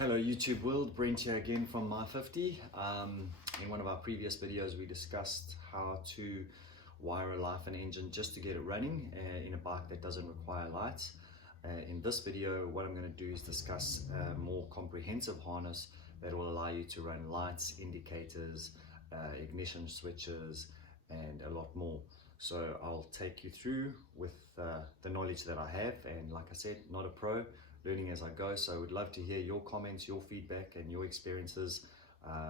Hello YouTube world, Brent here again from My 50. In one of our previous videos we discussed how to wire a Lifan engine just to get it running in a bike that doesn't require lights. In this video what I'm going to do is discuss a more comprehensive harness that will allow you to run lights, indicators, ignition switches and a lot more. So I'll take you through with the knowledge that I have, and like I said, not a pro, learning as I go. So I would love to hear your comments, your feedback and your experiences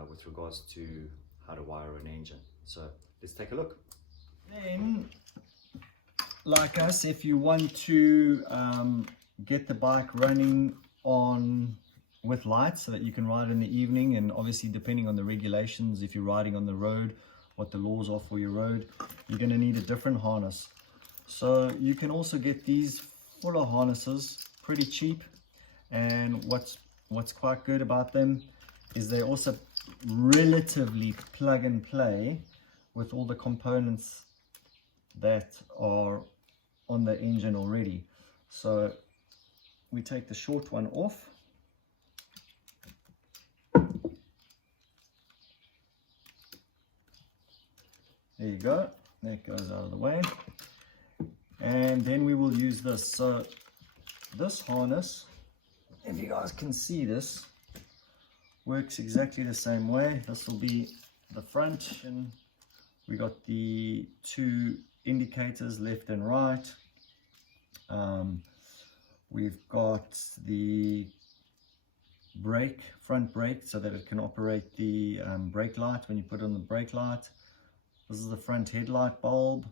with regards to how to wire an engine. So let's take a look. Then, like us, if you want to get the bike running on with lights so that you can ride in the evening, and obviously depending on the regulations, if you're riding on the road, what the laws are for your road, you're going to need a different harness. So you can also get these fuller harnesses pretty cheap, and what's quite good about them is they also relatively plug and play with all the components that are on the engine already. So we take the short one off. There you go, that goes out of the way. And then we will use this. So this harness, if you guys can see this, works exactly the same way. This will be the front, and we got the two indicators left and right. We've got the brake, front brake, so that it can operate the brake light when you put on the brake light. This is the front headlight bulb.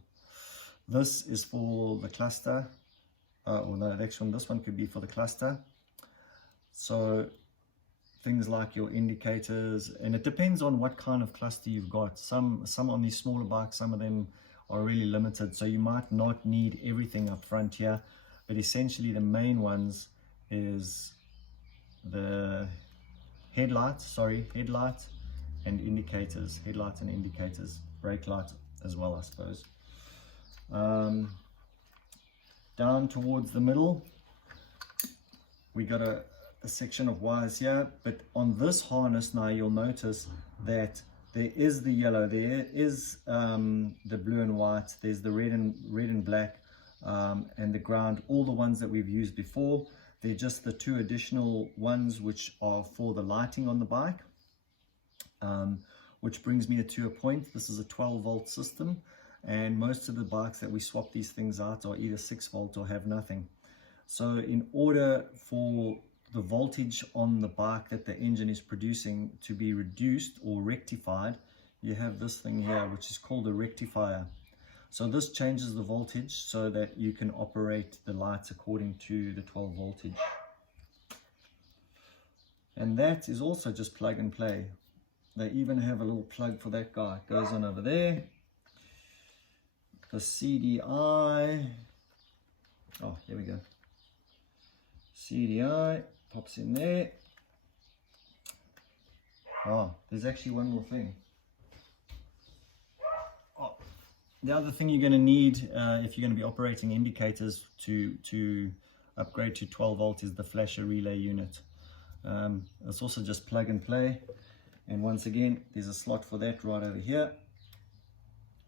This is for the cluster. Or no, actually this one could be for the cluster. So things like your indicators, and it depends on what kind of cluster you've got. Some on these smaller bikes, some of them are really limited, so you might not need everything up front here, but essentially the main ones is the headlight and indicators, headlights and indicators, brake light as well, I suppose. Down towards the middle we got a section of wires here, but on this harness now you'll notice that there is the yellow, there is the blue and white, there's the red and black, and the ground, all the ones that we've used before. They're just the two additional ones which are for the lighting on the bike, which brings me to a point. This is a 12-volt system, and most of the bikes that we swap these things out are either 6-volt or have nothing. So in order for the voltage on the bike that the engine is producing to be reduced or rectified, you have this thing here which is called a rectifier. So this changes the voltage so that you can operate the lights according to the 12 voltage. And that is also just plug and play. They even have a little plug for that guy. It goes on over there. The CDI, oh here we go, CDI pops in there. Oh, there's actually one more thing. Oh, the other thing you're going to need if you're going to be operating indicators to upgrade to 12 volt is the flasher relay unit. It's also just plug and play, and once again there's a slot for that right over here.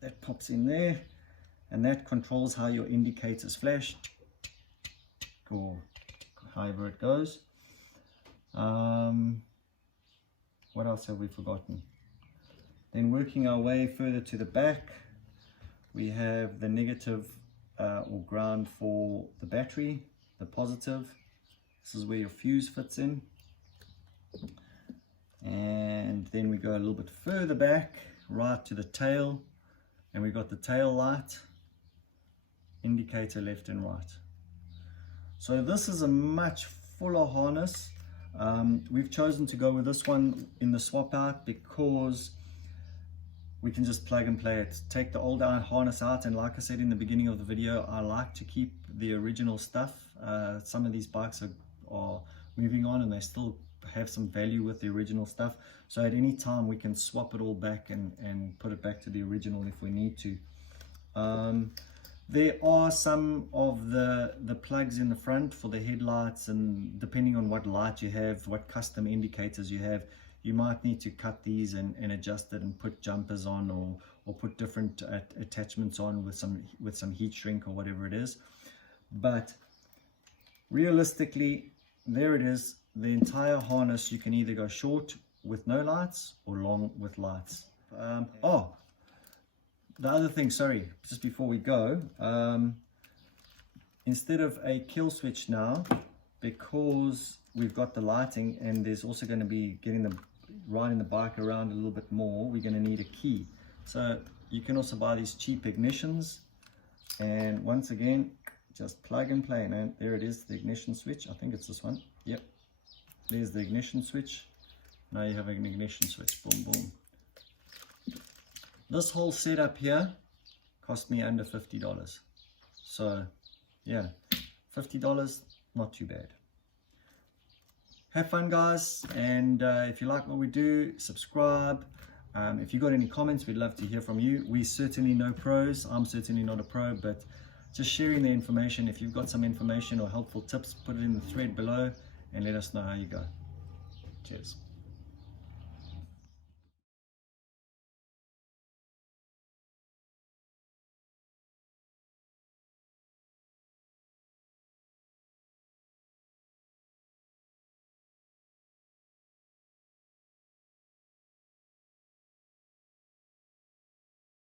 That pops in there, and that controls how your indicators flash, or however it goes. What else have we forgotten? Then working our way further to the back, we have the negative or ground for the battery, the positive. This is where your fuse fits in. And then we go a little bit further back, right to the tail, and we got the tail light, indicator left and right. So this is a much fuller harness. We've chosen to go with this one in the swap out because we can just plug and play it. Take the old harness out, and like I said in the beginning of the video, I like to keep the original stuff. Some of these bikes are moving on and they still have some value with the original stuff, so at any time we can swap it all back and put it back to the original if we need to. There are some of the plugs in the front for the headlights, and depending on what light you have, what custom indicators you have, you might need to cut these and adjust it and put jumpers on, or put different attachments on with some heat shrink or whatever it is. But realistically, there it is. The entire harness, you can either go short with no lights or long with lights. Oh, the other thing, sorry, just before we go, instead of a kill switch now, because we've got the lighting and there's also going to be riding the bike around a little bit more, we're going to need a key. So you can also buy these cheap ignitions, and once again, just plug and play, man. There it is, the ignition switch. I think it's this one. Yep, there's the ignition switch. Now you have an ignition switch. Boom, boom. This whole setup here cost me under $50. So yeah, $50, not too bad. Have fun, guys, and if you like what we do, subscribe. If you got any comments, we'd love to hear from you. We're certainly no pros. I'm certainly not a pro, but just sharing the information. If you've got some information or helpful tips, put it in the thread below and let us know how you go. Cheers.